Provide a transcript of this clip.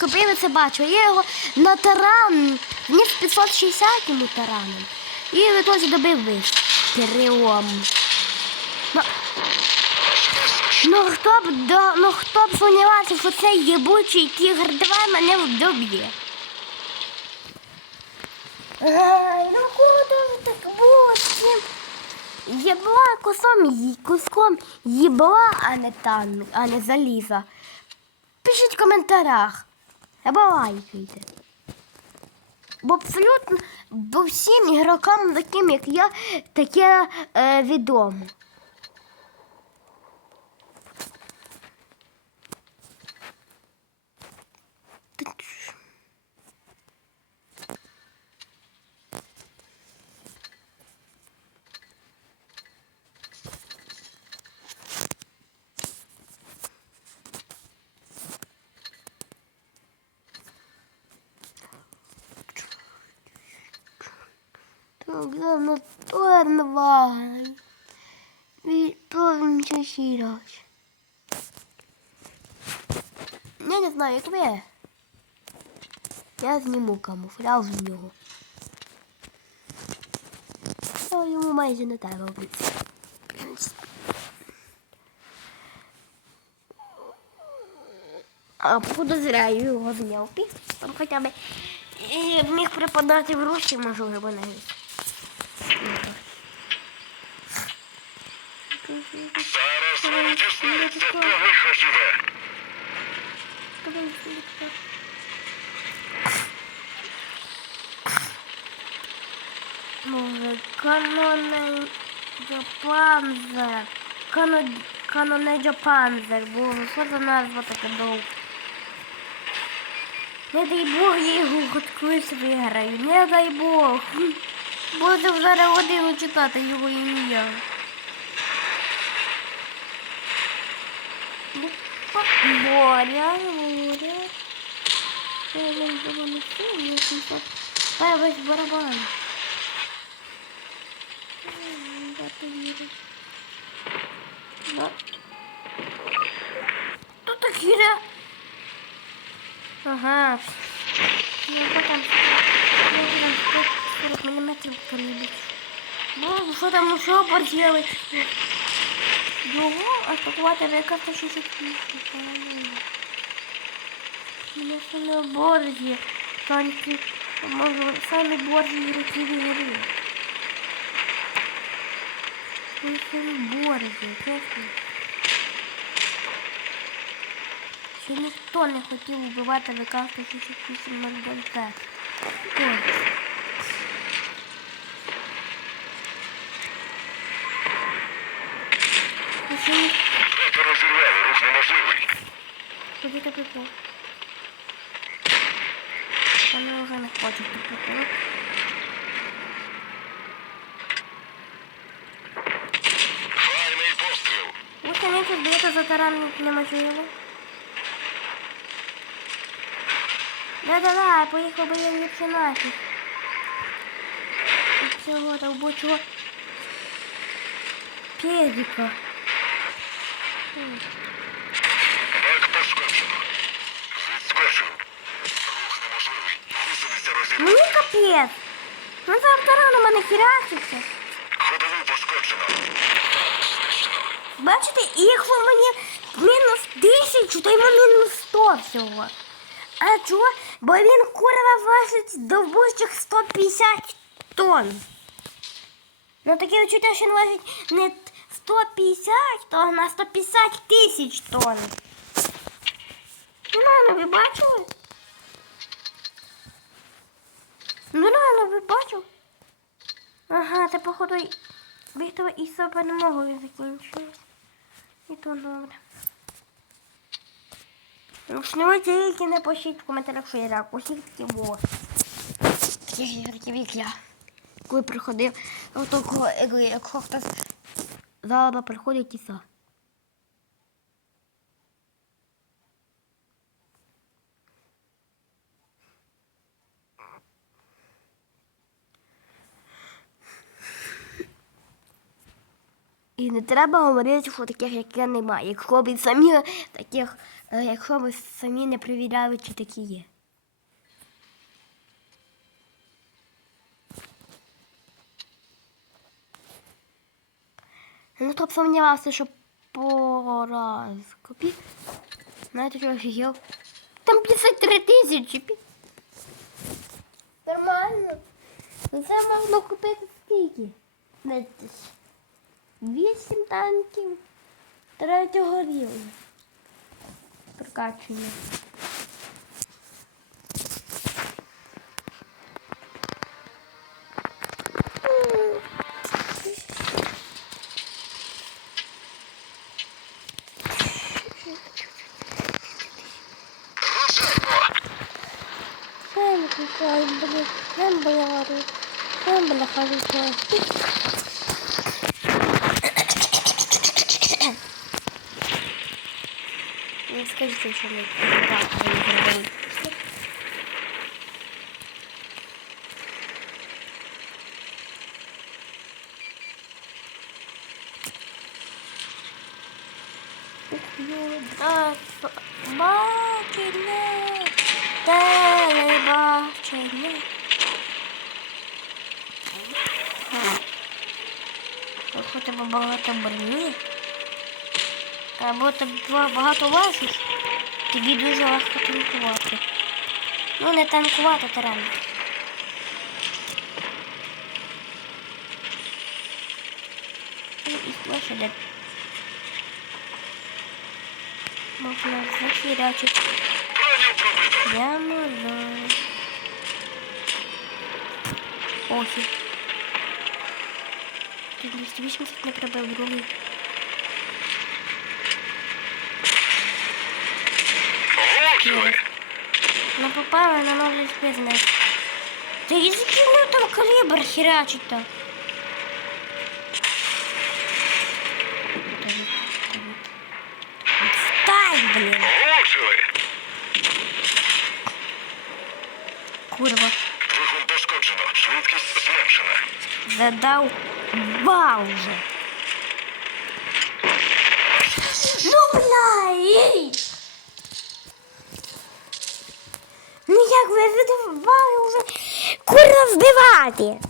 Коли ви це бачили, я його на таран, вніс 560 йому тараном. І в ітоді добив вистрілом. Ну, ну хто б до, ну хто б сумнівався, що цей єбучий тігр 2 мене вдоб'є. Ну куди так будете? Єбла куском, ї- куском єбла, а не тан, а не заліза. Пишіть в коментарях. Або лайкайте. Бо абсолютно бо всім ігрокам, таким як я, таке е, відомо. Так, главное, торнвай. Відповімся ще раз. Я не знаю, як ви. Я зніму камуфляж з нього. Я йому майже не треба робити. А подозряю його зняв. Там хоча б і міг припадати в гроші, можливо, навіть. Дізнаються, хто лихо живе. Може, що за назва така довга? Не дай Бог, я його хоч виграю. Не дай Бог. Буду зараз годину читати його ім'я. Боря, Боря. Це він було не сильно, якийсь. А весь барабан. Да. Тут так хіра. Ага. Ну, потом, ну, там 140 миллиметров прибыть. Ну, что там еще поделать? Його атакувати виказати 68. Мене саме борзі. Танки, може, самі борзі ігроки в ігрі. Вони самі борзі, чесно. Ще ніхто не хотів убивати ВК 168 0 Ой. Ну, ні- Двері розірвали, рух неможливий. Куди ти припав? Вони вже не хочуть припав. Файний постріл. Ось вони тут б'єте за таран неможливо. Да-да-да, поїхав би я ліпше нафіг. Цього робочого педика. Мені капець. Ну зараз таран у мене хірячиться. Ходову пошкоджено. Знищено. Бачите, і якщо мені мінус тисячу, то йому мінус 100 всього. А чого? Бо він курва важить довбучих 150 тонн. Ну таке відчуття, що він важить не 150 тонн, а 150 тисяч тонн. Ну, реально, ви бачили? Ну, реально, ви бачили? Ага, це походу Віктора і себе не можу закінчилось. І то добре. Рушневі тільки не пишіть в коментарях, що я рак. Усіх такі було. Таких ігроків, як я. Коли приходив, отого, якщо хтось зараз приходить і все. І не треба говорити, що таких, як я, немає. Якщо ви самі таких, е, якщо ви самі не перевіряли, чи такі є. Ну, хто б сумнівався, що по раз копі. Знаєте, що офігел? Там 53 тисячі. Нормально. Ну, Це можна купити скільки? Вісім танків третього рівня. Прокачування. Сам купай, блин, сам говорю, сам бляха вікно. Не скажите, що ми так виграємо. Бачення, телебачення. Якщо тебе багато броні, або тебе багато важиш, тобі дуже легко танкувати. Ну, не танкувати, реально. Ну, і лошадь. Можна захірячити. Пробито. Прямо. Охі. Тут 280 не пробив другий. Влучили. Ну попали на новий бізнес. Та який ну там калібр херачить то. Встань, блін, Влучили. курва. Задав вже. Ну, блядь! Ну як ви задавали вже кура вбивати?